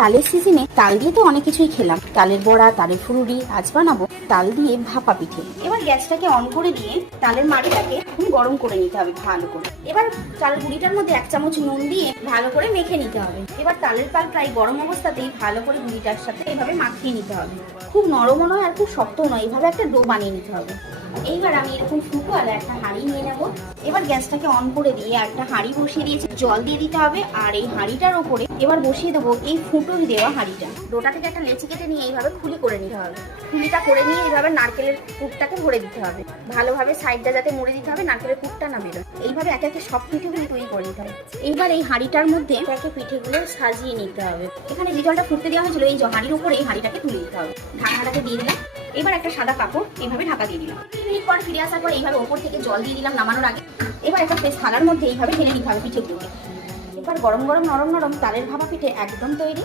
তালের সিজনে তাল দিয়ে তো অনেক কিছুই খেলাম, তালের বড়া, তালের ফুলুরি। আজ বানাবো তাল দিয়ে ভাপা পিঠে। এবার গ্যাসটাকে অন করে দিয়ে তালের মাড়িটাকে গরম করে নিতে হবে ভালো করে। এবার চালের গুঁড়িটার মধ্যে 1 চামচ নুন দিয়ে ভালো করে মেখে নিতে হবে। এবার তালের পাল প্রায় গরম অবস্থাতেই ভালো করে গুঁড়িটার সাথে এভাবে মাখিয়ে নিতে হবে। খুব নরমও নয় আর খুব শক্তও নয়, এইভাবে একটা ডো বানিয়ে নিতে হবে। এইবার আমি এরকম ফুটো আর একটা হাঁড়ি নিয়ে নেবো। এবার গ্যাসটাকে অন করে দিয়ে একটা হাঁড়ি বসিয়ে দিয়েছি, জল দিয়ে দিতে হবে। আর এই হাঁড়িটার ওপরে এবার বসিয়ে দেবো এই ফুটো দেওয়া হাঁড়িটা। ডোটা থেকে একটা লেচি কেটে নিয়ে এইভাবে খুলি করে নিতে হবে। খুলিটা করে নিয়ে এইভাবে নারকেলের পুরটাকে ভরে দিতে হবে ভালোভাবে, সাইডটা যাতে মুড়ে দিতে হবে, নারকেলের পুরটা না বেরোয়। এইভাবে একে একে সব পিঠেগুলো তৈরি করে নিতে হবে। এইবার এই হাঁড়িটার মধ্যে একে একে পিঠেগুলো সাজিয়ে নিতে হবে। এখানে যে জলটা ফুটতে দেওয়া হয়েছিল এই হাঁড়ির উপরে এই হাঁড়িটাকে তুলে দিতে হবে। ঢাকনাটাকে দিয়ে দিলাম। এবার একটা সাদা কাপড় এইভাবে ঢাকা দিয়ে দিলাম। 2 মিনিট পর ফিরে আসার পর এইভাবে ওপর থেকে জল দিয়ে দিলাম নামানোর আগে। এবার একটা ফ্রেশ থালার মধ্যে এইভাবে ঢেলে দিতে হবে পিঠেগুলোকে। এবার গরম গরম নরম নরম তালের ভাপা পিঠে একদম তৈরি।